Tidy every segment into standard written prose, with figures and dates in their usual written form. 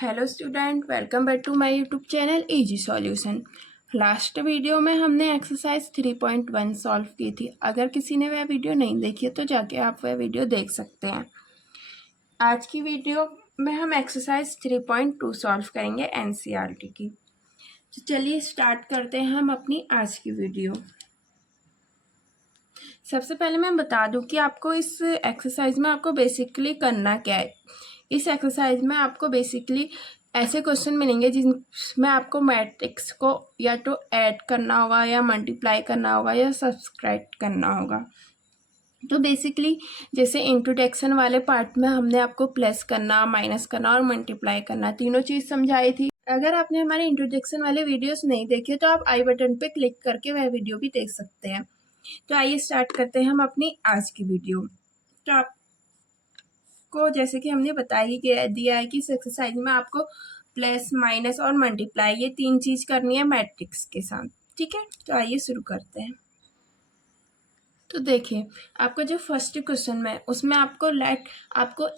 Hello student, welcome back to my YouTube channel easy solution. Last video में हमने exercise 3.1 solve की थी। अगर किसी ने वह वीडियो नहीं देखी है तो जाके आप वह वीडियो देख सकते हैं। आज की वीडियो में हम एक्सरसाइज 3.2 सॉल्व करेंगे एनसीईआरटी की। तो चलिए स्टार्ट करते हैं हम अपनी आज की वीडियो। सबसे पहले मैं बता दूं कि आपको इस एक्सरसाइज में आपको बेसिकली करना क्या है। इस एक्सरसाइज में आपको बेसिकली ऐसे क्वेश्चन मिलेंगे जिसमें आपको मैट्रिक्स को या तो ऐड करना होगा या मल्टीप्लाई करना होगा या सब्सट्रैक्ट करना होगा। तो बेसिकली जैसे इंट्रोडक्शन वाले पार्ट में हमने आपको प्लस करना, माइनस करना और मल्टीप्लाई करना तीनों चीज़ समझाई थी। अगर आपने हमारे इंट्रोडक्शन वाले वीडियोस नहीं देखे तो आप आई बटन पे क्लिक करके वह वीडियो भी देख सकते हैं। तो आइए स्टार्ट करते हैं हम अपनी आज की वीडियो। तो आपको जैसे कि हमने बता ही दिया है कि इस एक्सरसाइज में आपको प्लस, माइनस और मल्टीप्लाई ये तीन चीज़ करनी है मैट्रिक्स के साथ। ठीक है, तो आइए शुरू करते हैं। तो देखिए, आपका जो फर्स्ट क्वेश्चन है उसमें आपको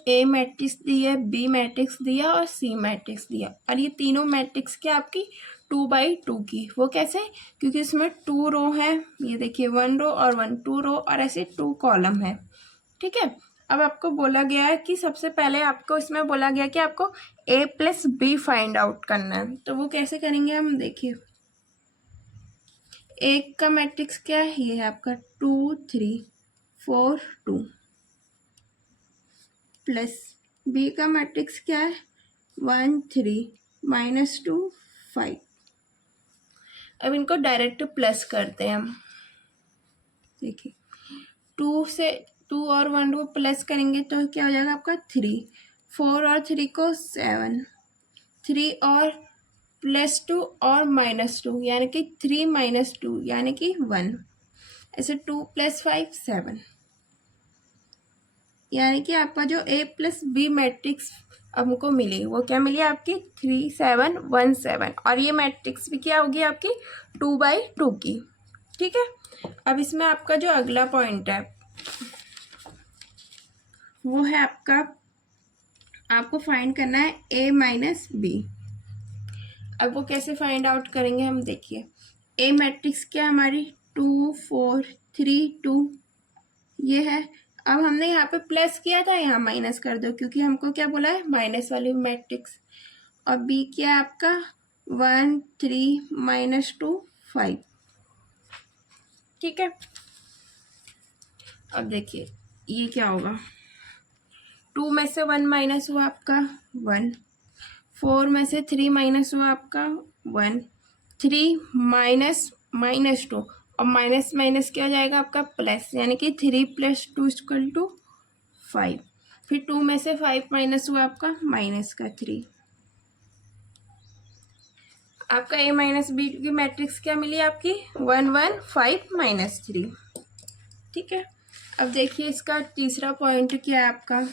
ए मैट्रिक्स दी है, बी मैट्रिक्स दिया और सी मैट्रिक्स दिया। और ये तीनों मैट्रिक्स क्या आपकी 2x2 की। वो कैसे? क्योंकि इसमें 2 रो है। ये देखिए 1 रो और 2 रो और ऐसे 2 कॉलम है। ठीक है, अब आपको बोला गया है कि सबसे पहले आपको इसमें बोला गया कि आपको a plus b find out करना है। तो वो कैसे करेंगे हम, देखिए एक का मैट्रिक्स क्या है, ये है आपका 2 3 4 2 प्लस बी का मैट्रिक्स क्या है 1 3 -2 5। अब इनको डायरेक्ट प्लस करते हैं हम। देखिए 2 और 1 को प्लस करेंगे तो क्या हो जाएगा आपका 3, 4 और 3 को 7, 3 और +2 और -2 यानी कि 3 - 2 यानी कि 1। ऐसे 2 + 5 7, यानी कि आपका जो a प्लस बी मैट्रिक्स हमको मिली वो क्या मिली आपकी 3 7 1 7। और ये मैट्रिक्स भी क्या होगी आपकी 2x2 की। ठीक है, अब इसमें आपका जो अगला पॉइंट है वो है आपको फाइंड करना है a माइनस बी। अब वो कैसे फाइंड आउट करेंगे हम, देखिए ए मैट्रिक्स क्या हमारी 2 4 3 2 ये है। अब हमने यहाँ पे प्लस किया था, यहाँ माइनस कर दो क्योंकि हमको क्या बोला है माइनस वाली मैट्रिक्स। और बी क्या है आपका 1 3 -2 5। ठीक है, अब देखिए ये क्या होगा, 2 में से 1 माइनस हुआ आपका 1, 4 में से 3 माइनस हुआ आपका 1, 3 -2 और माइनस माइनस क्या हो जाएगा आपका प्लस, यानी कि 3 + 2 = 5। फिर 2 में से 5 माइनस हुआ आपका -3। आपका a माइनस बी की मैट्रिक्स क्या मिली आपकी 1 1 5 -3। ठीक है, अब देखिए इसका तीसरा पॉइंट क्या है आपका,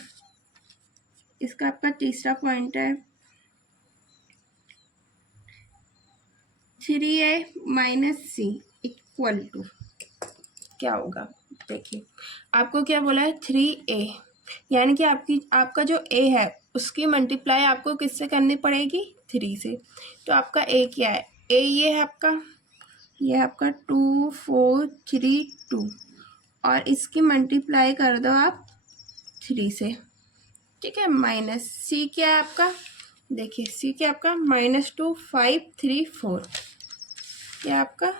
इसका आपका तीसरा पॉइंट है 3a - c = क्या होगा। देखिए आपको क्या बोला है 3a, यानी कि आपका जो a है उसकी मल्टीप्लाई आपको किससे करनी पड़ेगी 3 से। तो आपका a क्या है, a ये है आपका 2 4 3 2 और इसकी मल्टीप्लाई कर दो आप 3 से। ठीक है, माइनस c क्या है आपका, देखिए c क्या आपका -2 5 3 4, क्या आपका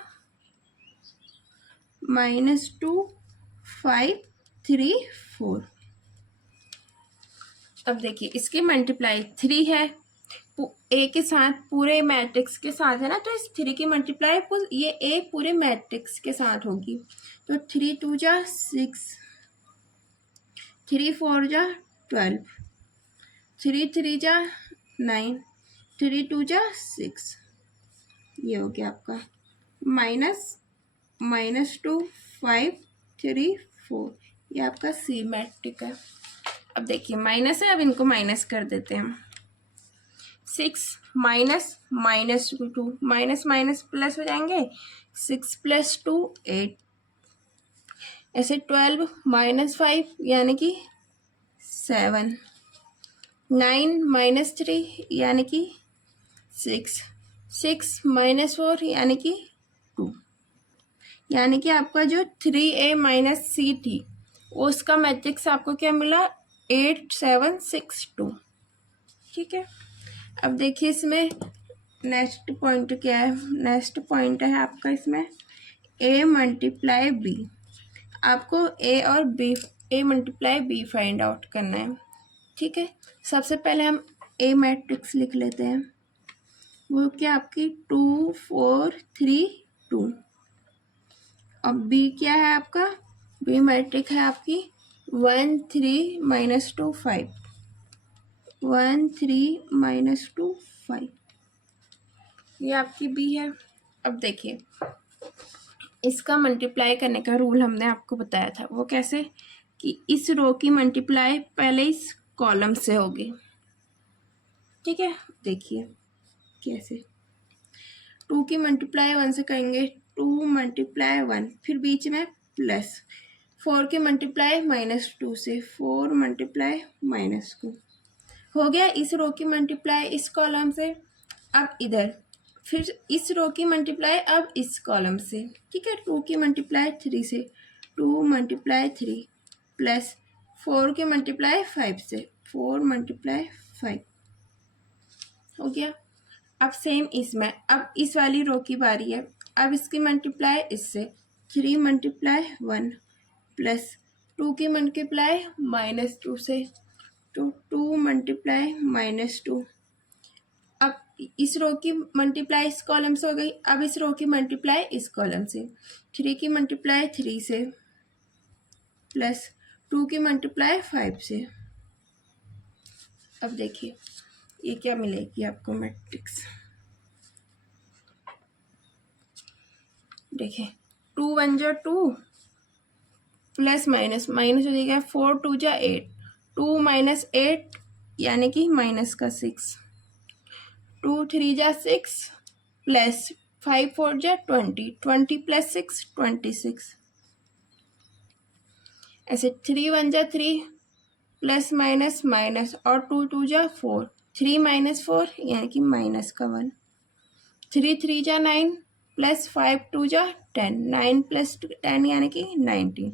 -2 5 3 4। अब देखिए इसकी मल्टीप्लाई 3 है, ए के साथ पूरे मैट्रिक्स के साथ है ना, तो इस 3 की मल्टीप्लाई ये ए पूरे मैट्रिक्स के साथ होगी। तो 3 2 जा 6, 3 4 जा 12, 3 3 जा 9, 3 2 जा 6। ये हो गया आपका -2 5 3 4। ये आपका सी मैट्रिक है। अब देखिए माइनस है, अब इनको माइनस कर देते हैं हम। 6 -2 माइनस माइनस प्लस हो जाएंगे, 6 + 2 8, ऐसे 12 -5 यानी कि 7। 9 माइनस 3 यानी कि 6, 6 माइनस 4 यानी कि 2, यानी कि आपका जो 3a माइनस सी थी उसका मैट्रिक्स आपको क्या मिला, 8 7 6 2। ठीक है, अब देखिए इसमें नेक्स्ट पॉइंट क्या है। नेक्स्ट पॉइंट है आपका इसमें a मल्टीप्लाई b। आपको a और b, a multiply b find out करना है। ठीक है, सबसे पहले हम a मैट्रिक्स लिख लेते हैं। वो क्या आपकी 2 4 3 2। अब b क्या है आपका, b मैट्रिक्स है आपकी 1 3 माइनस 2 5, 1 3 माइनस 2 5, ये आपकी b है। अब देखिए इसका मल्टीप्लाई करने का रूल हमने आपको बताया था, वो कैसे कि इस रो की मल्टीप्लाई पहले इस कॉलम से होगी। ठीक है, देखिए कैसे, 2 की मल्टीप्लाई 1 से करेंगे, 2 मल्टीप्लाई 1, फिर बीच में प्लस, 4 की मल्टीप्लाई माइनस 2 से, 4 मल्टीप्लाई माइनस 2 हो गया इस रो की मल्टीप्लाई इस कॉलम से। अब इधर फिर इस रो की मल्टीप्लाई अब इस कॉलम से। ठीक है, 2 की मल्टीप्लाई 3 से, 2 मल्टीप्लाई 3 प्लस 4 की मल्टीप्लाई 5 से, 4 मल्टीप्लाई 5 हो गया। अब सेम इसमें, अब इस वाली रो की बारी है। अब इसकी मल्टीप्लाई इससे, 3 मल्टीप्लाई 1 प्लस 2 की मल्टीप्लाई माइनस 2 से, तो 2 मल्टीप्लाई माइनस 2। अब इस रो की मल्टीप्लाई इस कॉलम से हो गई, अब इस रो की मल्टीप्लाई इस कॉलम से, 3 की मल्टीप्लाई 3 से प्लस 2 की मल्टीप्लाई 5 से। अब देखिए ये क्या मिलेगी आपको मैट्रिक्स, देखिए 2 1 जा 2 प्लस माइनस माइनस हो जाएगा, 4 2 जा 8, 2 माइनस 8 यानी कि माइनस का 6, 2 3 जा 6 प्लस 5 4 जा 20, 20 प्लस 6 26, ऐसे 3 1 जा 3 प्लस माइनस माइनस और 2 2 जा 4, 3 माइनस 4 यानी कि माइनस का 1, 3 3 जा 9 प्लस 5 2 जा 10, 9 प्लस 10 यानी कि 19।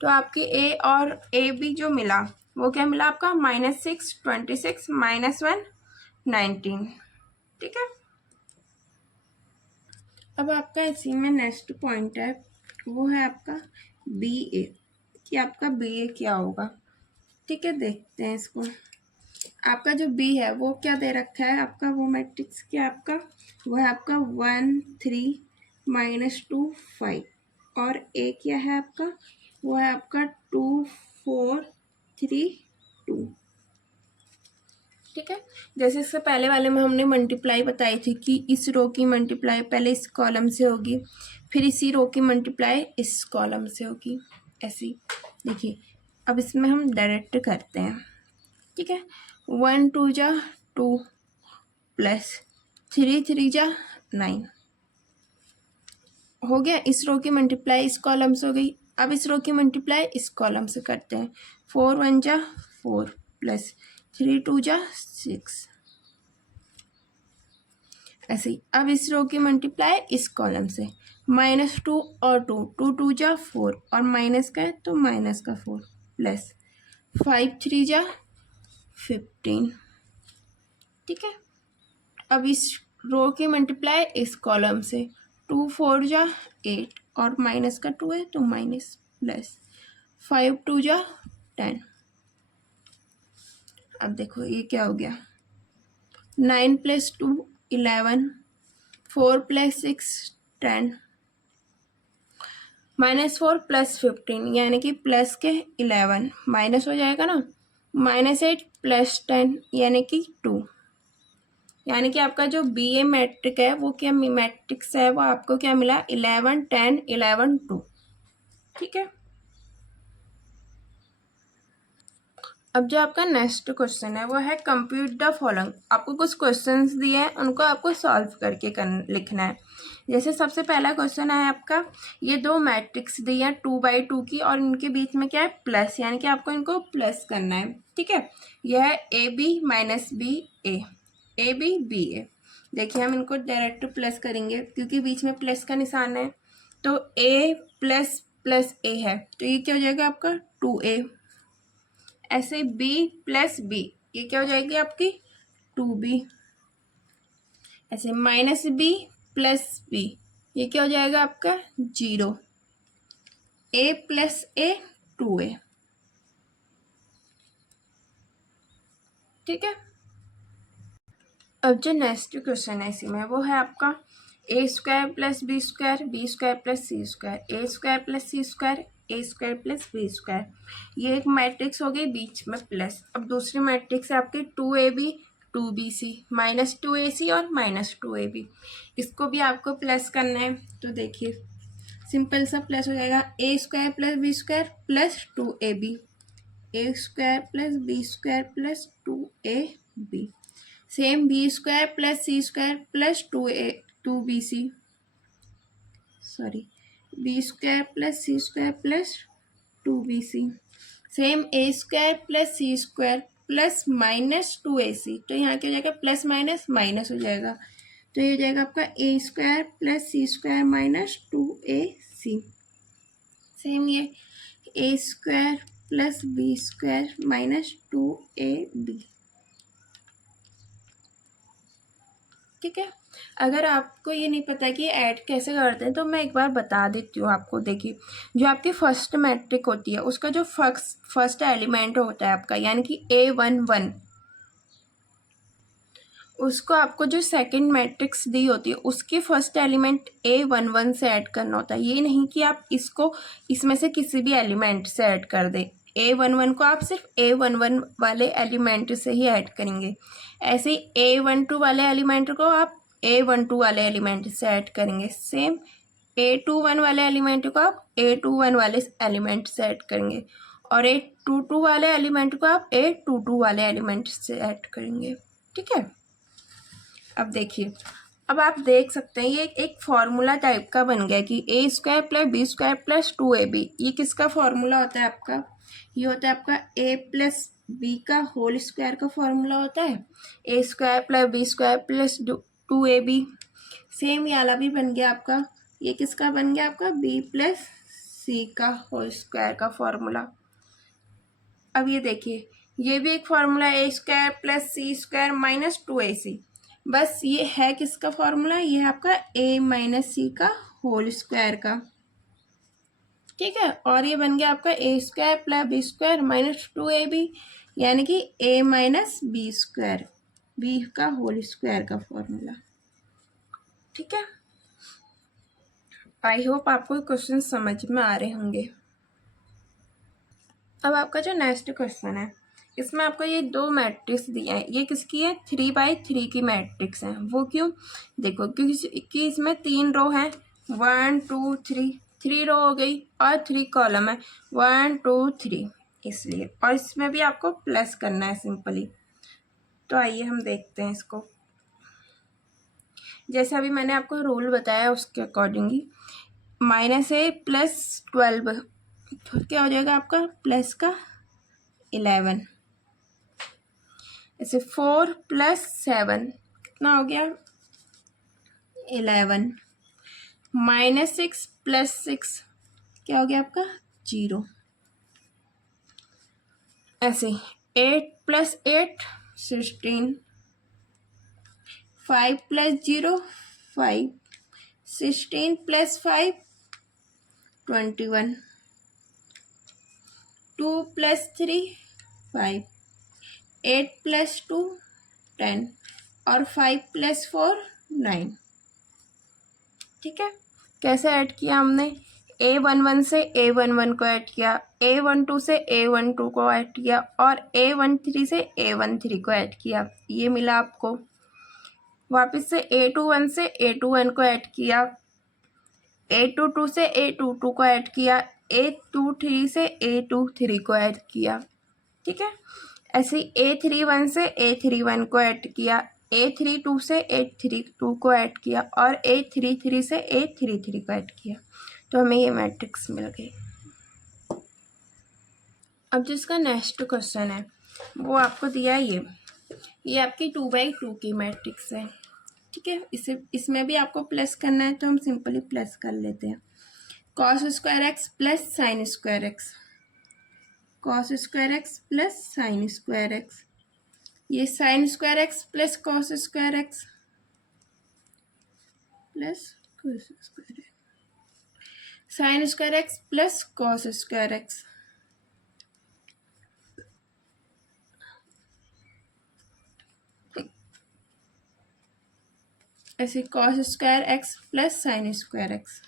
तो आपके ए और ए बी जो मिला वो क्या मिला आपका, -6 26 -1 19। ठीक है, अब आपका इसी में नेक्स्ट पॉइंट है, वो है आपका बी ए, कि आपका बी ए क्या होगा। ठीक है, देखते हैं इसको। आपका जो बी है वो क्या दे रखा है आपका, वो मैट्रिक्स क्या है आपका, वो है आपका 1 3 -2 5, और ए क्या है आपका, वो है आपका 2 4 3 2। ठीक है, जैसे इससे पहले वाले में हमने मल्टीप्लाई बताई थी कि इस रो की मल्टीप्लाई पहले इस कॉलम से होगी, फिर इसी रो की मल्टीप्लाई इस कॉलम से होगी, ऐसी। देखिए अब इसमें हम डायरेक्ट करते हैं। ठीक है, 1 2 जा 2 प्लस 3 3 जा 9 हो गया। इस रो की मल्टीप्लाई इस कॉलम से हो गई, अब इस रो की मल्टीप्लाई इस कॉलम से करते हैं। 4 1 जा 4 प्लस 3 2 जा 6, ऐसे ही। अब इस रो की मल्टीप्लाई इस कॉलम से, -2 और 2 2 2 जा 4 और माइनस का है तो माइनस का 4 प्लस 5 3 जा 15। ठीक है, अब इस रो की मल्टीप्लाई इस कॉलम से, 2 4 जा 8 और माइनस का 2 है तो माइनस प्लस 5 2 जा 10। अब देखो ये क्या हो गया, 9 + 2 11, 4 + 6 10, -4 + 15 यानी कि प्लस के 11 माइनस हो जाएगा ना, -8 + 10 यानी कि 2, यानी कि आपका जो बी ए मैट्रिक है वो क्या मैट्रिक्स है, वो आपको क्या मिला, 11 10 11 2। ठीक है, अब जो आपका नेक्स्ट क्वेश्चन है वो है कंप्यूट द फॉलोइंग। आपको कुछ क्वेश्चंस दिए हैं, उनको आपको सॉल्व करके लिखना है। जैसे सबसे पहला क्वेश्चन है आपका, ये दो मैट्रिक्स दी हैं 2/2 की और इनके बीच में क्या है प्लस, यानी कि आपको इनको प्लस करना है। ठीक है, यह है A B minus B A, A B B A. देखिए हम इनको डायरेक्ट प्लस करेंगे क्योंकि बीच में प्लस का निशान है, तो ए प्लस प्लस ए है तो ये क्या हो जाएगा आपका 2a। ऐसे b प्लस बी, ये क्या हो जाएगी आपकी 2b। ऐसे माइनस बी प्लस बी, ये क्या हो जाएगा आपका 0। a plus A 2a। ठीक है, अब जो नेक्स्ट क्वेश्चन है इसी में वो है आपका A square plus B square, B square plus C square, A square plus C square, A square plus B square. ये एक मैट्रिक्स हो गई बीच में प्लस। अब दूसरी मैट्रिक्स है आपकी 2ab 2bc माइनस 2ac और माइनस 2ab। इसको भी आपको प्लस करना है, तो देखिए सिंपल सा प्लस हो जाएगा A square plus B square plus 2ab, A square plus B square plus 2ab। Same B square plus C square plus 2bc, sorry B square plus C square plus 2bc। Same A square plus C square plus minus 2ac, तो यहाँ क्या हो जाएगा plus minus minus हो जाएगा, तो ये हो जाएगा आपका A square plus C square minus 2ac। Same ये A square plus B square minus 2ab। ठीक है, अगर आपको ये नहीं पता कि ऐड कैसे करते हैं तो मैं एक बार बता देती हूँ आपको। देखिए जो आपकी फर्स्ट मैट्रिक होती है उसका जो फर्स्ट एलिमेंट होता है आपका, यानी कि A11, उसको आपको जो सेकंड मैट्रिक्स दी होती है उसकी फर्स्ट एलिमेंट A11 से ऐड करना होता है। ये नहीं कि आप इसको इसमें से किसी भी एलिमेंट से ऐड कर दें। A11 को आप सिर्फ A11 वाले एलिमेंट से ही ऐड करेंगे। ऐसे ही A12 वाले एलिमेंट को आप A12 वाले एलिमेंट से ऐड करेंगे। सेम A21 वाले एलिमेंट को आप A21 वाले एलिमेंट से ऐड करेंगे और A22 वाले एलिमेंट को आप A22 वाले एलिमेंट से ऐड करेंगे। ठीक है, अब देखिए, अब आप देख सकते हैं ये एक फॉर्मूला टाइप का बन गया कि A square plus B square plus 2ab। ये किसका फॉर्मूला होता है आपका, ये होता है आपका ए प्लस बी का होल स्क्वायर का फॉर्मूला होता है, A square plus B square plus 2ab। Same ये वाला भी बन गया आपका, ये किसका बन गया आपका बी प्लस सी का होल स्क्वायर का फॉर्मूला। अब ये देखिए ये भी एक फॉर्मूला ए square plus C square minus 2ac। बस ये है किसका फॉर्मूला, ये है आपका a माइनस सी का होल स्क्वायर का। ठीक है, और ये बन गया आपका A square plus B square minus 2ab, यानी कि a minus B square, B का होल स्क्वायर का फॉर्मूला। ठीक है, आई होप आपको क्वेश्चन समझ में आ रहे होंगे। अब आपका जो नेक्स्ट क्वेश्चन है इसमें आपको ये दो मैट्रिक्स दिए हैं, ये किसकी है 3/3 की मैट्रिक्स हैं। वो क्यों, देखो क्योंकि इसमें 3 रो हैं, 1 2 3, 3 रो हो गई और 3 कॉलम है 1 2 3, इसलिए। और इसमें भी आपको प्लस करना है सिंपली। तो आइए हम देखते हैं इसको। जैसे अभी मैंने आपको रूल बताया उसके अकॉर्डिंगली -a प्लस 12 तो क्या हो जाएगा आपका प्लस का 11। ऐसे 4 प्लस 7 कितना हो गया 11। -6 प्लस 6 क्या हो गया आपका 0। ऐसे 8 plus 8 16, 5 plus 0 5, 16 plus 5 21, 2 plus 3 5, 8 plus 2 10 और 5 प्लस 4 9। ठीक है, कैसे ऐड किया हमने, A11 से A11 को ऐड किया, A12 से A12 को ऐड किया और A13 से A13 को ऐड किया, ये मिला आपको। वापस से A21 से A21 को ऐड किया, A22 से A22 को ऐड किया, A23 से A23 को ऐड किया। ठीक है। ऐसे A31 से A31 को ऐड किया, A32 से A32 को ऐड किया और A33 से A33 को ऐड किया, तो हमें ये मैट्रिक्स मिल गई। अब जिसका नेक्स्ट क्वेश्चन है वो आपको दिया है ये आपकी 2/2 की मैट्रिक्स है, ठीक है। इसमें भी आपको प्लस करना है तो हम सिंपली प्लस कर लेते हैं। Cos square x plus sine square x, cos square x plus sine square x, ये sine square x plus cos square x plus cos square x, sine square x plus cos square x, ऐसे cos square x plus sine square x.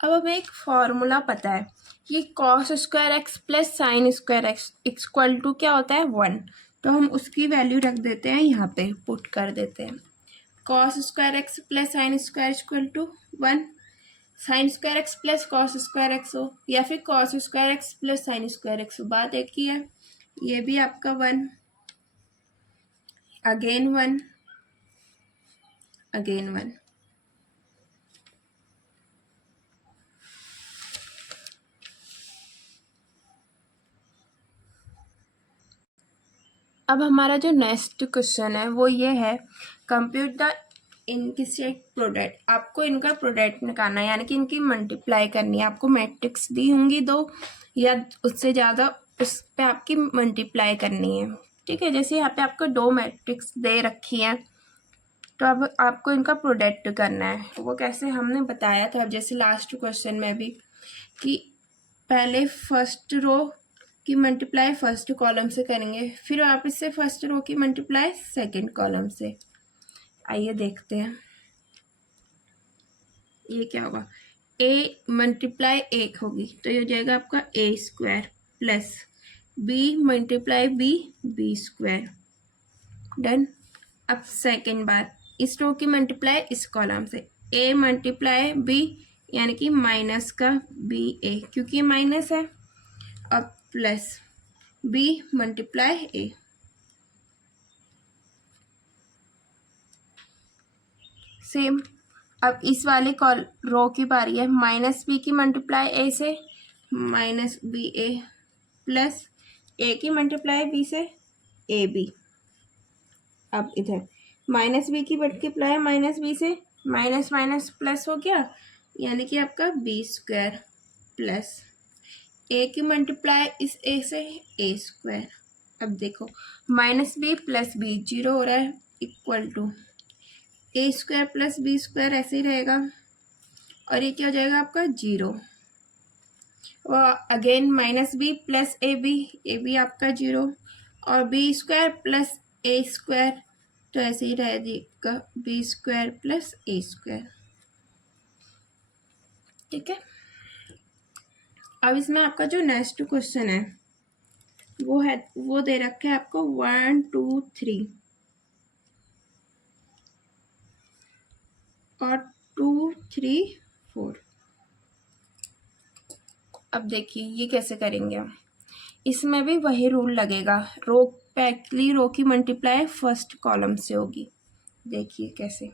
अब हमें एक formula पता है कि cos square x plus sine square x equal to क्या होता है 1, तो हम उसकी वैल्यू रख देते हैं, यहाँ पे पुट कर देते हैं। Cos square x plus sine square equal to 1, sine square x plus cos square x हो या फिर cos square x plus sine square x हो, बात एक ही है। ये भी आपका 1, अगेन 1, अगेन 1। अब हमारा जो नेक्स्ट क्वेश्चन है वो ये है, कंप्यूट द इनकी सेट प्रोडक्ट। आपको इनका प्रोडक्ट निकालना है, यानी कि इनकी मल्टीप्लाई करनी है। आपको मैट्रिक्स दी होंगी 2 या उससे ज़्यादा, उस पर आपकी मल्टीप्लाई करनी है, ठीक है। जैसे यहाँ पे आपको 2 मैट्रिक्स दे रखी हैं, तो अब आपको इनका प्रोडक्ट करना है। वो कैसे हमने बताया था जैसे लास्ट क्वेश्चन में भी, कि पहले फर्स्ट रो की मल्टीप्लाई फर्स्ट कॉलम से करेंगे, फिर आप इससे फर्स्ट रो की मल्टीप्लाई सेकंड कॉलम से। आइए देखते हैं ये क्या होगा। a मल्टीप्लाई 1 होगी तो ये हो जाएगा आपका a square plus b multiply b square, done. अब सेकंड बार इस रो की मल्टीप्लाई इस कॉलम से, a मल्टीप्लाई b यानी कि माइनस का ba, क्योंकि माइनस है, अब plus b multiply a, same. अब इस वाले कॉल रो की बारी है, माइनस बी की मल्टीप्लाई ए से माइनस बी ए प्लस ए की मल्टीप्लाई बी से ए बी। अब इधर माइनस बी की मल्टीप्लाई माइनस बी से माइनस माइनस प्लस हो गया, यानी कि आपका बी स्क्वायर प्लस ए की मल्टीप्लाई इस ए से ए स्क्वायर। अब देखो माइनस बी प्लस बी 0 हो रहा है, equal to a square plus B square ऐसे ही रहेगा, और ये क्या हो जाएगा आपका 0। और again minus b plus a b आपका 0, और b square plus a square, तो ऐसे ही रहेगा b square plus a square, ठीक है। अब इसमें आपका जो नेक्स्ट क्वेश्चन है वो दे रखा है आपको 1 2 3 और 2 3 4। अब देखिए ये कैसे करेंगे हम, इसमें भी वही रूल लगेगा, पहली रो की मल्टीप्लाई फर्स्ट कॉलम से होगी। देखिए कैसे,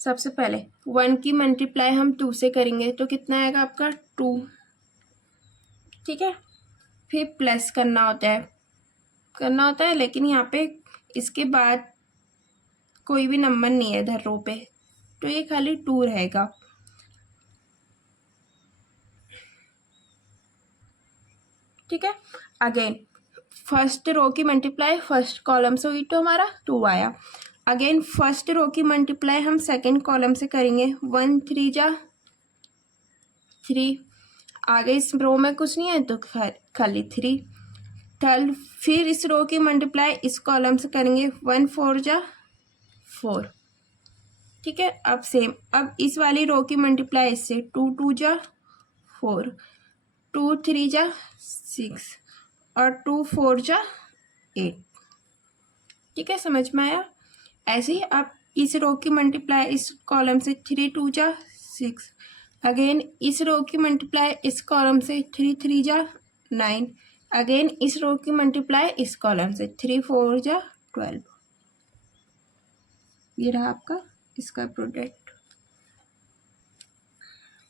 सबसे पहले 1 की मल्टीप्लाई हम 2 से करेंगे तो कितना आएगा आपका 2, ठीक है। फिर प्लस करना होता है, लेकिन यहाँ पे इसके बाद कोई भी नंबर नहीं है इधर रो पे, तो ये खाली 2 रहेगा, ठीक है। अगेन फर्स्ट रो की मल्टीप्लाई फर्स्ट कॉलम से हुई तो हमारा 2 आया। अगेन फर्स्ट रो की मल्टीप्लाई हम सेकंड कॉलम से करेंगे, 1 3 जा 3, आगे इस रो में कुछ नहीं है तो खाली 3। थर्ड फिर इस रो की मल्टीप्लाई इस कॉलम से करेंगे, 1 4 जा 4, ठीक है। अब सेम, अब इस वाली रो की मल्टीप्लाई इससे 2 2 जा 4, 2 3 जा 6 और 2 4 जा 8, ठीक है। समझ में आया। ऐसे ही आप इस रो की मल्टीप्लाई इस कॉलम से 3 2 जा 6, अगेन इस रो की मल्टीप्लाई इस कॉलम से, 3 3 जा 9। अगेन इस रो की मल्टीप्लाई इस कॉलम से, 3 4 जा 12। ये रहा आपका इसका प्रोडक्ट।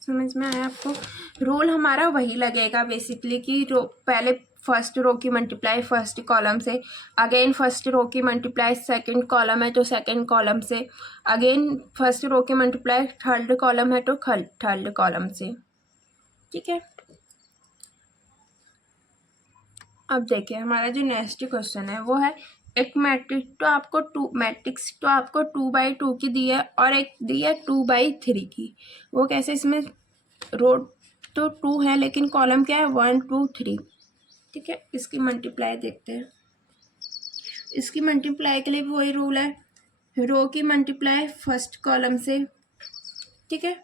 समझ में आया आपको? रूल हमारा वही लगेगा बेसिकली कि रो पहले फर्स्ट रो की मल्टीप्लाई फर्स्ट कॉलम से, अगेन फर्स्ट रो की मल्टीप्लाई सेकंड कॉलम है तो सेकंड कॉलम से, अगेन फर्स्ट रो की मल्टीप्लाई थर्ड कॉलम है तो थर्ड कॉलम से। ठीक है, अब देखिए हमारा जो नेक्स्ट क्वेश्चन है वो है एक मैट्रिक्स तो आपको 2/2 की दी है और एक दी है 2/3 की। वो कैसे? इसमें रो तो 2 है लेकिन कॉलम क्या है 1 2 3। ठीक है, इसकी मल्टीप्लाई देखते हैं। इसकी मल्टीप्लाई के लिए भी वही रूल है, रो की मल्टीप्लाई फर्स्ट कॉलम से। ठीक है,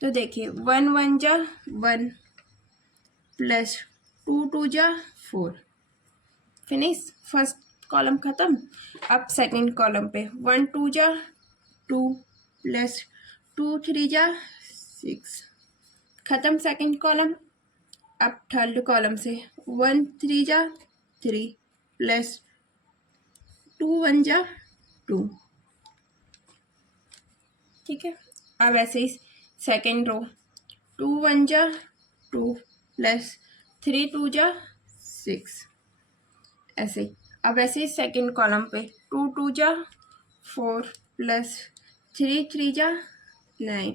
तो देखिए 1 1 जा 1 प्लस 2 2 जा 4। फिनिश, फर्स्ट कॉलम खत्म। अब सेकंड कॉलम पे 1 2 जा 2 प्लस 2 3 जा 6 खत्म सेकंड कॉलम। अब थर्ड कॉलम से 1 3 जा 3 प्लस 2 1 जा 2। ठीक है, अब ऐसे ही सेकंड रो 2 1 जा 2 प्लस 3 2 जा 6 ऐसे ही। अब ऐसे ही सेकंड कॉलम पे 2 2 जा 4 प्लस 3 3 जा 9।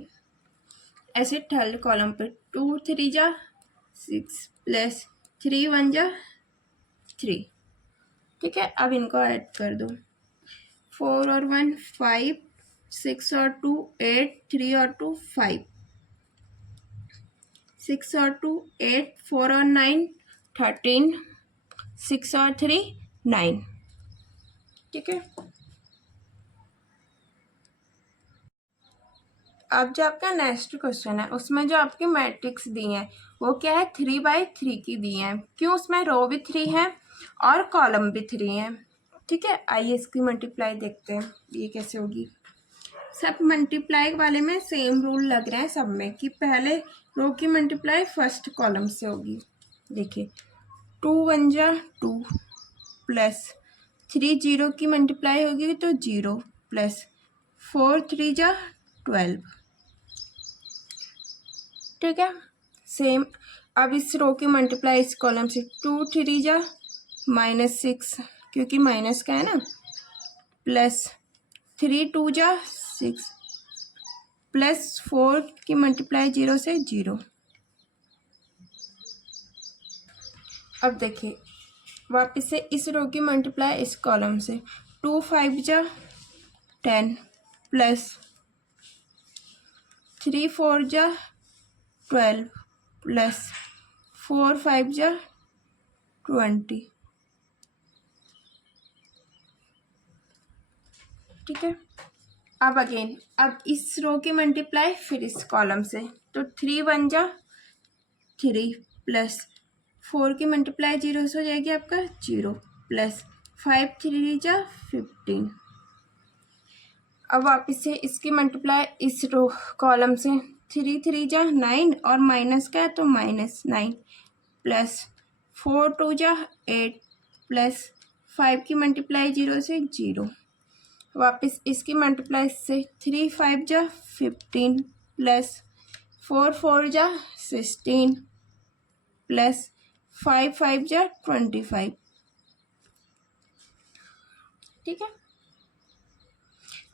ऐसे थर्ड कॉलम पे 2 3 जा 6 प्लस 3 1 जा 3। ठीक है, अब इनको ऐड कर दो, 4 और 1 5, 6 और 2 8, 3 और 2 5, 6 और 2 8, 4 और 9 13, 6 और 3 9। ठीक है, अब जो आपका नेक्स्ट क्वेश्चन है उसमें जो आपकी मैट्रिक्स दी है वो क्या है 3/3 की दी है। क्यों? उसमें रो भी 3 है और कॉलम भी 3 है। ठीक है, आइए इसकी मल्टीप्लाई देखते हैं ये कैसे होगी। सब मल्टीप्लाई वाले में सेम रूल लग रहे हैं सब में कि पहले रो की मल्टीप्लाई फर्स्ट कॉलम से होगी। देखिए 2 1 जा 2 प्लस 3 0 की मल्टीप्लाई होगी तो 0 प्लस 4 3 जा 12। ठीक है, सेम। अब इस रो की मल्टीप्लाई इस कॉलम से 2 3 जा -6 क्योंकि माइनस का है ना, प्लस 3 2 जा 6 प्लस 4 की मल्टीप्लाई 0 से 0। अब देखिए वापस से इस रो की मल्टीप्लाई इस कॉलम से 2 5 जा 10 प्लस 3 4 जा 12 प्लस 4 5 जा 20। ठीक है, अब अगेन अब इस रो की मल्टीप्लाई फिर इस कॉलम से तो 3 1 जा 3 प्लस 4 की मल्टीप्लाई 0 से हो जाएगी आपका 0 प्लस 5 3 जा 15। अब वापस से इसकी मल्टीप्लाई इस रो कॉलम से 3 3 जा 9 और माइनस का है तो -9 प्लस 4 2 जा 8 प्लस 5 की मल्टीप्लाई 0 से 0। वापस इसकी मल्टीप्लाई से 3 5 जा 15 प्लस 4 4 जा 16 प्लस 5 5 जा 25। ठीक है,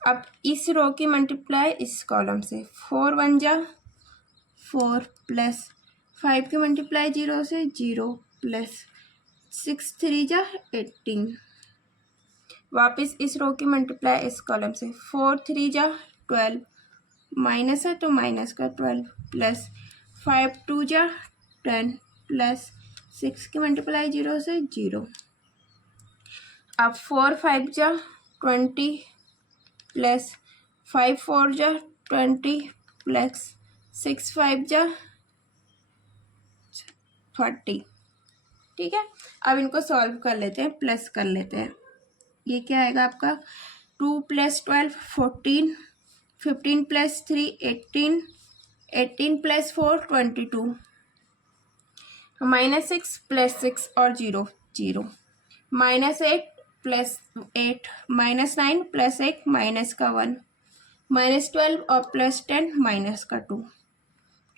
अब इस रो की मल्टीप्लाई इस कॉलम से 4 1 जा 4 प्लस 5 की मल्टीप्लाई 0 से 0 प्लस 6 3 जा 18। वापस इस रो की मल्टीप्लाई इस कॉलम से 4 3 जा 12 माइनस है तो माइनस का 12 प्लस 5 2 जा 10 प्लस 6 की मल्टीप्लाई 0 से 0। अब 4 5 जा 20 प्लस 5 4 जा 20 प्लस 6 5 जा 30। ठीक है, अब इनको सॉल्व कर लेते हैं, प्लस कर लेते हैं। ये क्या आएगा आपका 2 + 12 14, 15 + 3 18 18 प्लस 4 22, -6 प्लस 6 और 0 0, -8 प्लस 8, -9 प्लस 1 माइनस का 1, -12 और प्लस 10 माइनस का 2,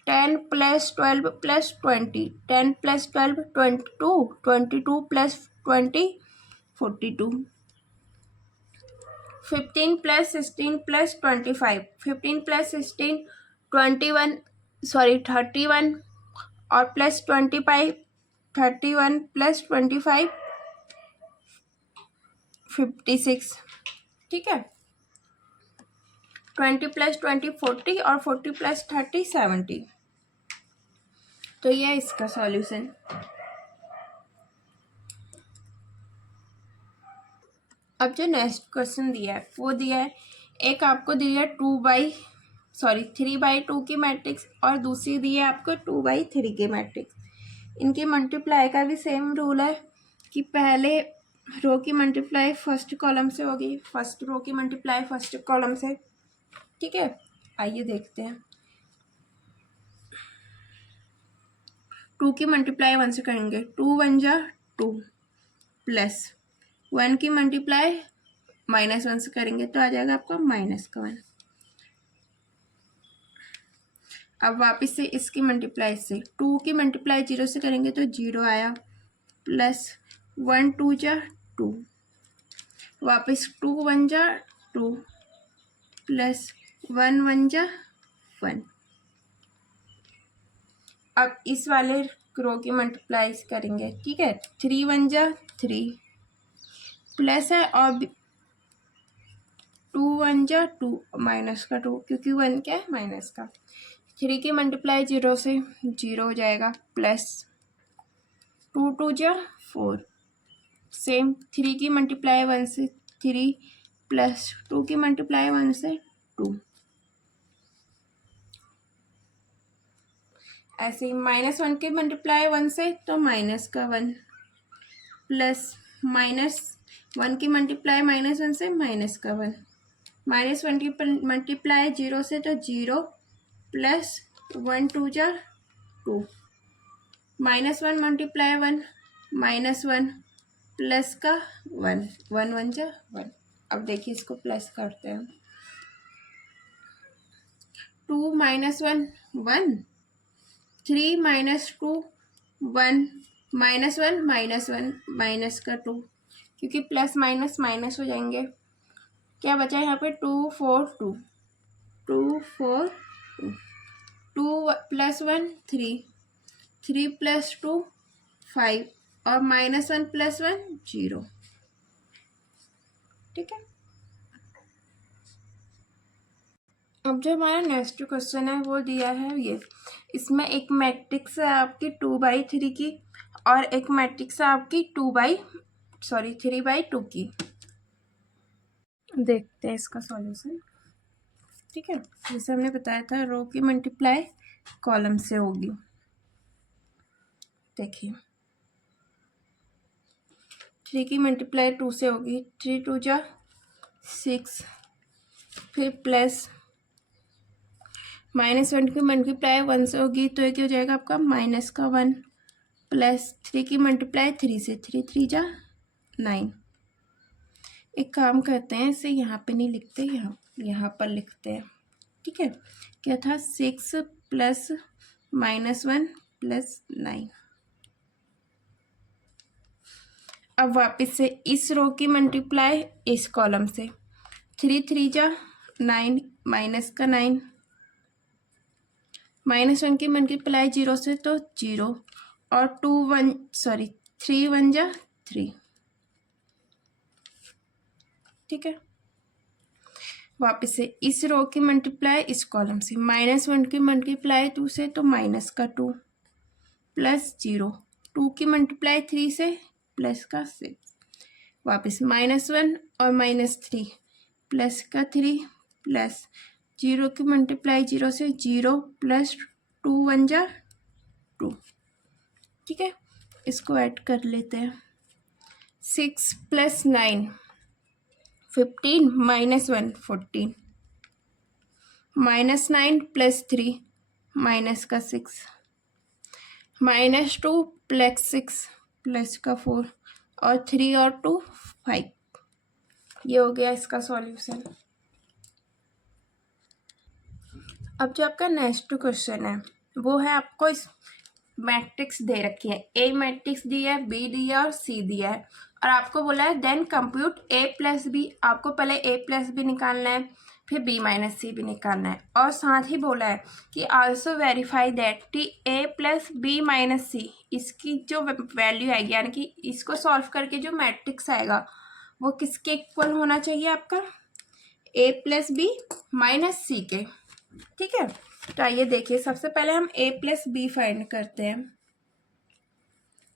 10 plus 12 plus 20, 10 plus 12 22, 22 plus 20 42, 15 plus 16 plus 25, 15 plus 16 21, sorry 31 और प्लस 25, 31 प्लस 25 56, ठीक है। 20 प्लस 20 40 और 40 प्लस 30 70। तो यह है इसका सॉल्यूशन। अब जो नेक्स्ट क्वेश्चन दिया है वो दिया है, एक आपको दिया है 3/2 की मैट्रिक्स और दूसरी दी है आपको 2/3 की मैट्रिक्स। इनकी मल्टीप्लाई का भी सेम रूल है कि पहले रो की मल्टीप्लाई फर्स्ट कॉलम से होगी, फर्स्ट रो की मल्टीप्लाई फर्स्ट कॉलम से, ठीक है। आइए देखते हैं। 2 की मल्टीप्लाई 1 से करेंगे, 2 1 जा 2 प्लस 1 की मल्टीप्लाई -1 से करेंगे तो आ जाएगा आपका -1। अब वापस से इसकी मल्टीप्लाई से 2 की मल्टीप्लाई 0 से करेंगे तो 0 आया, प्लस 1 2 जा 2, वापस 2 1 जा 2, प्लस 1 1 जा 1। अब इस वाले रो की मल्टीप्लाई करेंगे, ठीक है। 3 1 जा 3, प्लस है और 2 1 जा 2, माइनस का 2 क्योंकि 1 क्या है माइनस का। 3 की मल्टीप्लाई 0 से 0 हो जाएगा, प्लस 2 2 जा 4, सेम 3 की मल्टीप्लाई 1 से 3, प्लस 2 की मल्टीप्लाई 1 से 2। ऐसे ही -1 की मल्टीप्लाई 1 से तो माइनस का 1, प्लस -1 की मल्टीप्लाई -1 से माइनस का 1, -1 की मल्टीप्लाई 0 से तो 0, प्लस 1 2 जा 2, -1 मल्टीप्लाई 1 -1, प्लस का 1 1 1 जा 1। अब देखिए इसको प्लस करते हैं, 2 -1 1, 3 -2 1, -1 -1 माइनस का 2, क्योंकि प्लस माइनस माइनस हो जाएंगे। क्या बचा यहाँ पे 2 4 2, 2 4 2, 2 प्लस 1 3, 3 प्लस 2 5 और -1 प्लस 1 0, ठीक है। अब जो हमारा नेक्स्ट क्वेश्चन है वो दिया है ये, इसमें एक मैट्रिक्स है आपकी 2/3 की और एक मैट्रिक्स है आपकी 3/2 की। देखते हैं इसका सॉल्यूशन, ठीक है। जैसे हमने बताया था रो की मल्टीप्लाई कॉलम से होगी। देखिए 3 की मल्टीप्लाई 2 से होगी, 3 2 जा 6, फिर प्लस -1 की मल्टीप्लाई 1 से होगी तो एक हो जाएगा आपका माइनस का 1, प्लस 3 की मल्टीप्लाई 3 से, 3 3 जा 9। एक काम करते हैं, इसे यहाँ पे नहीं लिखते, यहाँ पर लिखते हैं, ठीक है। क्या था 6 प्लस -1 प्लस 9। अब वापस से इस रो की मल्टीप्लाई इस कॉलम से, 3 3 जा 9, माइनस का 9, -1 की मल्टीप्लाई 0 से तो 0 और 3 1 जा 3, ठीक है। वापस से इस रो की मल्टीप्लाई इस कॉलम से, -1 की मल्टीप्लाई 2 से तो माइनस का 2, प्लस 0, 2 की मल्टीप्लाई 3 से प्लस का 6, वापस -1 और -3 प्लस का 3, प्लस 0 की मल्टीप्लाई 0 से 0, प्लस 2 1 जा 2, ठीक है। इसको ऐड कर लेते हैं, 6 प्लस 9 15, -1 14, -9 प्लस 3 माइनस का 6, -2 + 6 प्लस का 4 और 3 और 2 5। ये हो गया इसका सॉल्यूशन। अब जो आपका नेक्स्ट क्वेश्चन है वो है, आपको इस मैट्रिक्स दे रखी है, ए मैट्रिक्स दी है, बी दी है और सी दिया है, और आपको बोला है देन कंप्यूट a + b। आपको पहले a + b निकालना है, फिर b - c भी निकालना है, और साथ ही बोला है कि also verify that T a + b - c, इसकी जो वैल्यू आएगी यानी कि इसको सॉल्व करके जो मैट्रिक्स आएगा वो किसके इक्वल होना चाहिए, आपका a + b - c के। ठीक है, तो आइए देखिए, सबसे पहले हम a + b फाइंड करते हैं।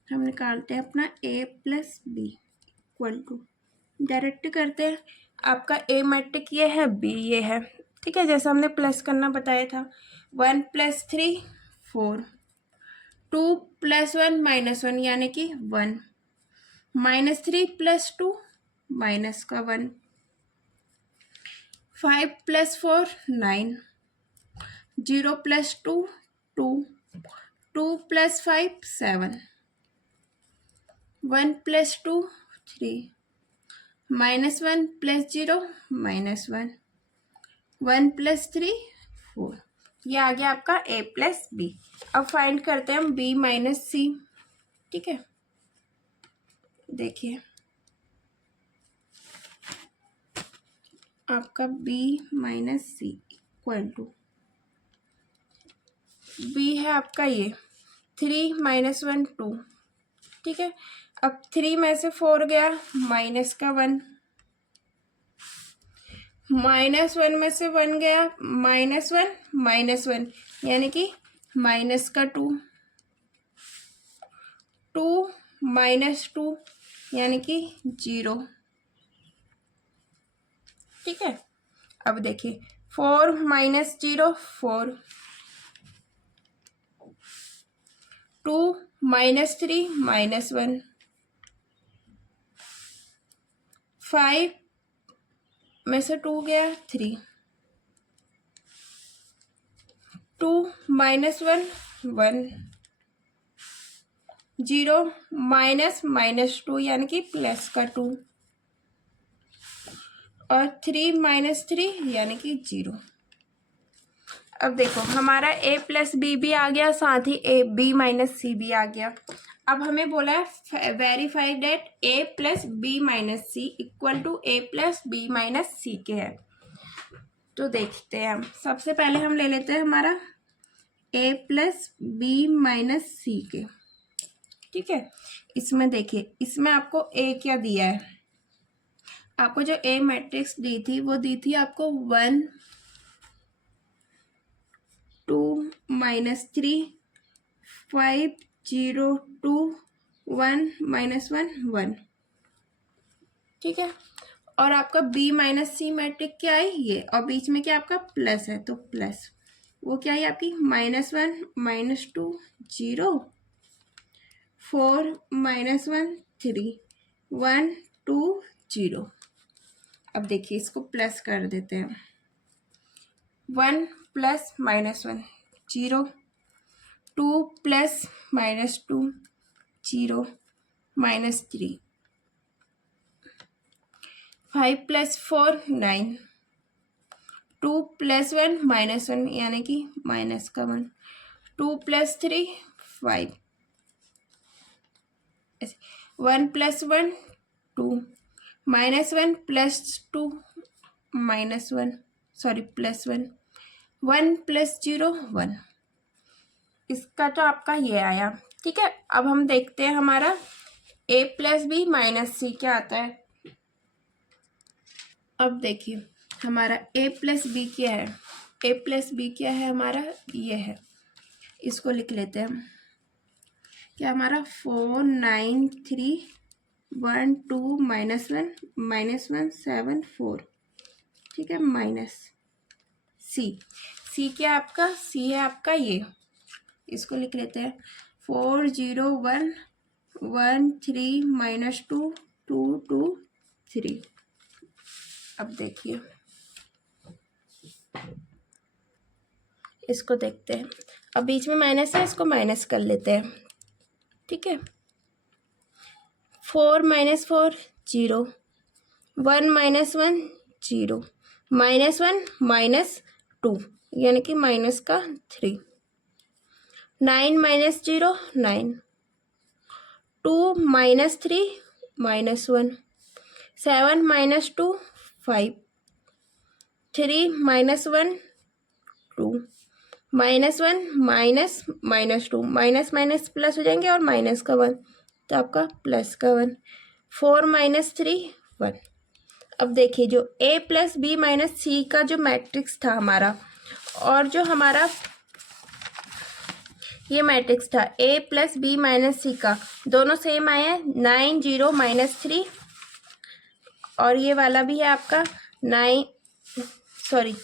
हम निकालते हैं अपना a + b = डायरेक्ट करते हैं। आपका a मैट्रिक ये है, b ये है। ठीक है, जैसा हमने प्लस करना बताया था। 1 + 3 4, 2 + 1 -1 यानी कि 1, -3 + 2 माइनस का 1, 5 + 4 9, 0 + 2 2, 2 + 5 7, 1 + 2 3, -1 + 0 -1, 1 + 3 4। ये आ गया आपका a + b। अब फाइंड करते हैं हम b - c। ठीक है, देखिए आपका b - c = b है आपका ये 3 - 1 2। ठीक है, अब 3 में से 4 गया, माइनस का 1, -1 में से 1 गया, -1 -1 यानी कि माइनस का 2, 2 - 2 यानी कि 0। ठीक है, अब देखिए 4 - 0 4, 2 - 3 -1, 5 में से 2 गया 3, 2 - 1 1, 0 -2 यानी कि प्लस का 2, और 3 - 3 यानी कि 0। अब देखो हमारा a + b भी आ गया, साथ ही b - c भी आ गया। अब हमें बोला है verify that a + b - c = a + b - c के है। तो देखते हैं हम, सबसे पहले हम ले लेते हैं हमारा a + b - c के। ठीक है, इसमें देखिए, इसमें आपको a क्या दिया है, आपको जो a मैट्रिक्स दी थी वो दी थी आपको 1 2 -3 5 0 2 1 -1 1। ठीक है, और आपका b - c मैट्रिक क्या है ये, और बीच में क्या आपका प्लस है, तो प्लस वो क्या है आपकी -1 -2 0 4 -1 3 1 2 0। अब देखिए इसको प्लस कर देते हैं, 1 + -1 0, 2 + -2 0 -3, 5 + 4 9, 2 + 1 -1 यानी कि माइनस का 1, 2 + 3 5, 1 + 1 2, -1 + 2 -1 सॉरी +1, 1 + 0 1। इसका तो आपका ये आया। ठीक है, अब हम देखते हैं हमारा a + b - c क्या आता है। अब देखिए हमारा a + b क्या है, a + b क्या है हमारा, ये है, इसको लिख लेते हैं। क्या हमारा 4 9 3 1 2 -1 7 4। ठीक है, माइनस सी क्या आपका, सी है आपका ये, इसको लिख लेते हैं 4 0 1 1 3 -2 2 2 3। अब देखिए इसको देखते हैं, अब बीच में माइनस है, इसको माइनस कर लेते हैं, ठीक है। 4 - 4 0, 1 - 1 0, -1 -2 यानी कि माइनस का 3, 9 - 0 9, 2 - 3 -1, 7 - 2 5, 3 - 1 2, -1 -2, माइनस माइनस प्लस हो जाएंगे और माइनस का 1, तो आपका प्लस का 1, 4 - 3 1। अब देखिए जो a + b - c का जो मैट्रिक्स था हमारा, और जो हमारा ये मैट्रिक्स था a + b - c का, दोनों सेम आए हैं, 9 0 -3, और ये वाला भी है आपका 9, सॉरी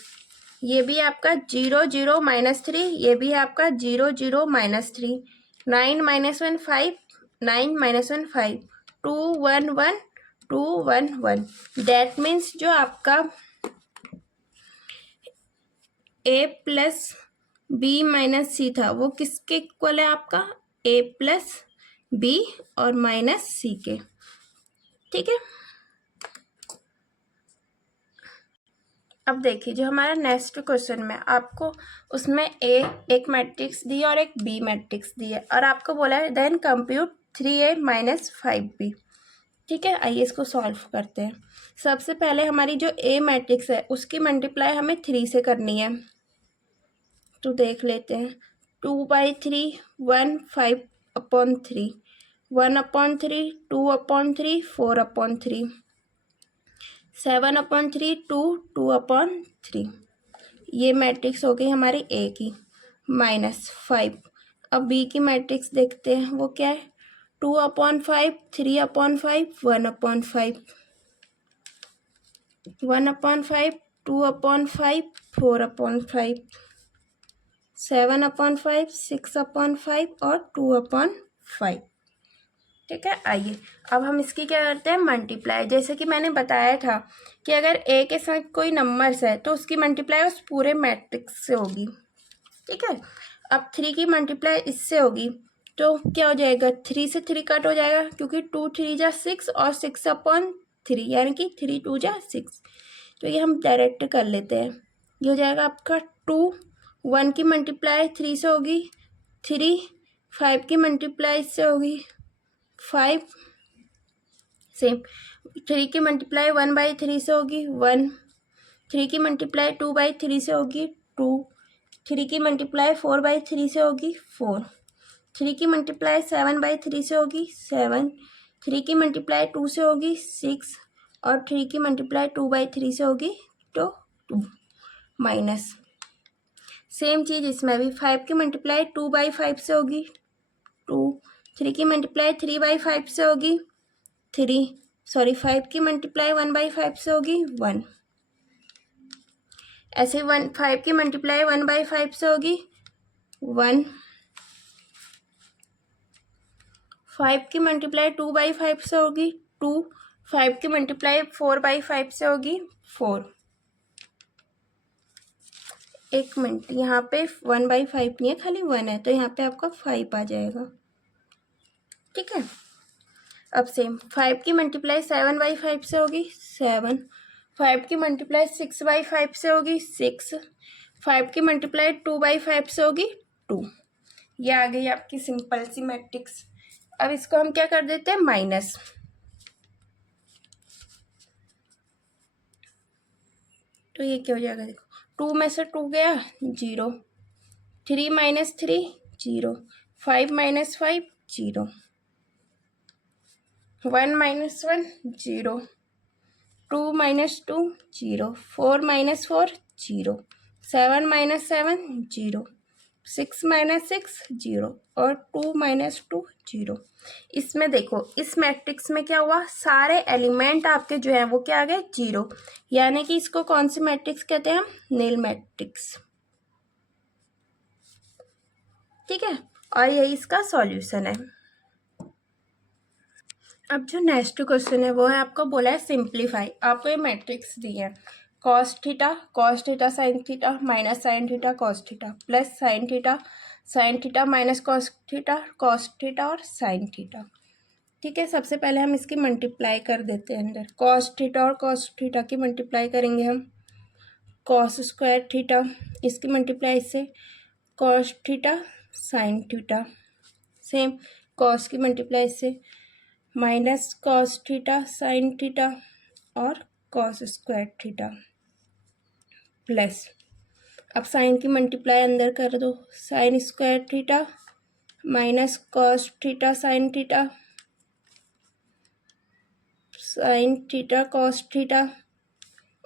ये भी आपका 0 0 -3, ये भी है आपका 0 0 -3, 9 - 1 5, 9 - 1 5, 2 1 1 2 1 1। दैट मीन्स जो आपका a + b - c था वो किसके इक्वल है, आपका a + b और -c के, ठीक है। अब देखिए जो हमारा नेक्स्ट क्वेश्चन में आपको उसमें एक मैट्रिक्स दी है और एक बी मैट्रिक्स दी है, और आपको बोला है देन कंप्यूट 3a - 5b, ठीक है। आइए इसको सॉल्व करते हैं। सबसे पहले हमारी जो ए मैट्रिक्स है उसकी मल्टीप्लाई हमें 3 से करनी है, तो देख लेते हैं। 2/3 1 5/3, 1/3 2/3 4/3, 7/3 2 2/3। ये मैट्रिक्स हो गई हमारी ए की, -5। अब बी की मैट्रिक्स देखते हैं, वो क्या है, 2/5 3/5 1/5, 1/5 2/5 4/5, 7/5 6/5 और 2/5, ठीक है। आइए अब हम इसकी क्या करते हैं, मल्टीप्लाई। जैसे कि मैंने बताया था कि अगर ए के साथ कोई नंबर्स है तो उसकी मल्टीप्लाई उस पूरे मैट्रिक्स से होगी, ठीक है। अब 3 की मल्टीप्लाई इससे होगी, तो क्या हो जाएगा, 3 से 3 कट हो जाएगा, क्योंकि 2 3 जा 6 और 6/3 यानी कि 3 2 जा 6, तो ये हम डायरेक्ट कर लेते हैं। ये हो जाएगा आपका 2, 1 की मल्टीप्लाई 3 से होगी 3, 5 की मल्टीप्लाई इससे होगी 5, सेम 3 की मल्टीप्लाई 1/3 से होगी 1, 3 की मल्टीप्लाई 2/3 से होगी 2, 3 की मल्टीप्लाई 4/3 से होगी 4, 3 की मल्टीप्लाई 7/3 से होगी 7, 3 की मल्टीप्लाई 2 से होगी 6, और 3 की मल्टीप्लाई 2/3 से होगी तो 2 माइनस। सेम चीज़ इसमें भी 5 की मल्टीप्लाई 2/5 से होगी 2, 3 की मल्टीप्लाई 3/5 से होगी 3, सॉरी 5 की मल्टीप्लाई 1/5 से होगी 1, ऐसे 5 की मल्टीप्लाई 1/5 से होगी 1, 5 की मल्टीप्लाई 2/5 से होगी 2, 5 की मल्टीप्लाई 4/5 से होगी 4। एक मिनट, यहाँ पे 1/5 नहीं है, खाली 1 है, तो यहाँ पे आपका 5 आ जाएगा, ठीक है। अब सेम 5 की मल्टीप्लाई 7/5 से होगी 7, 5 की मल्टीप्लाई 6/5 से होगी 6, 5 की मल्टीप्लाई 2/5 से होगी 2। ये आ गई आपकी सिंपल सी मैट्रिक्स। अब इसको हम क्या कर देते हैं, माइनस, तो ये क्या हो जाएगा, देखो 2 में से 2 गया 0, 3 - 3 0, 5 - 5 0, 1 - 1 0, 2 - 2 0, 4 - 4 0, 7 - 7 0, 6 - 6 0 और 2 - 2 0। इसमें देखो इस मैट्रिक्स में क्या हुआ, सारे एलिमेंट आपके जो हैं वो क्या आ गए, 0, यानी कि इसको कौन सी मैट्रिक्स कहते हैं हम, नील मैट्रिक्स, ठीक है। और यही इसका सॉल्यूशन है। अब जो नेक्स्ट क्वेश्चन है वो है, आपको बोला है सिंप्लीफाई। आपको ये मैट्रिक्स दी है, cos theta sine theta minus sine theta cos theta plus sine theta sine theta minus cos theta और साइन थीटा। ठीक है, सबसे पहले हम इसकी मल्टीप्लाई कर देते हैं अंदर। कॉस थीटा और कॉस थीटा की मल्टीप्लाई करेंगे हम, कॉस स्क्वायर थीटा, इसकी मल्टीप्लाई इससे cos theta sine theta, same cos की मल्टीप्लाई इससे minus cos theta sine theta और कॉस स्क्वायर थीटा प्लस, अब साइन की मल्टीप्लाई अंदर कर दो, sine square theta minus cos theta sine theta cos theta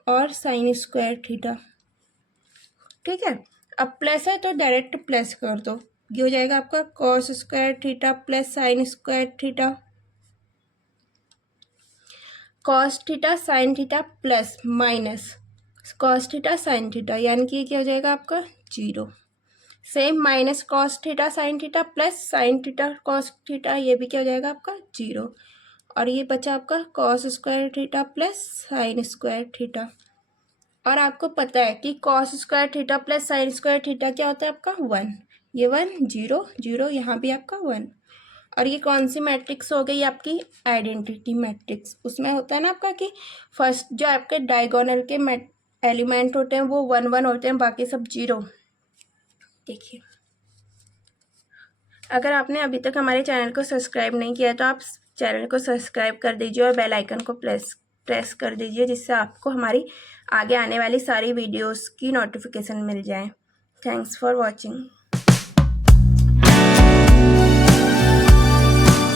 और साइन स्क्वायर थीटा। ठीक है, अब प्लस है तो डायरेक्ट प्लस कर दो, ये हो जाएगा आपका cos square theta plus sine square theta, cos theta sine theta plus minus cos theta sine theta, यानी कि क्या हो जाएगा आपका 0। Same minus cos theta sine theta plus sine theta cos theta, ये भी क्या हो जाएगा आपका 0। और ये बचा आपका cos square theta plus sine square theta. और आपको पता है कि cos square theta plus sine square theta क्या होता है आपका 1, ये 1 0 0, यहाँ भी आपका 1। और ये कौन सी मैट्रिक्स हो गई आपकी आइडेंटिटी मैट्रिक्स। उसमें होता है ना आपका कि फर्स्ट जो आपके डायगोनल के एलिमेंट होते हैं वो 1 1 होते हैं, बाकी सब 0। देखिए, अगर आपने अभी तक हमारे चैनल को सब्सक्राइब नहीं किया तो आप चैनल को सब्सक्राइब कर दीजिए और बेल आइकन को प्रेस कर दीजिए, जिससे आपको हमारी आगे आने वाली सारी वीडियोस की नोटिफिकेशन मिल जाए। Thanks for watching.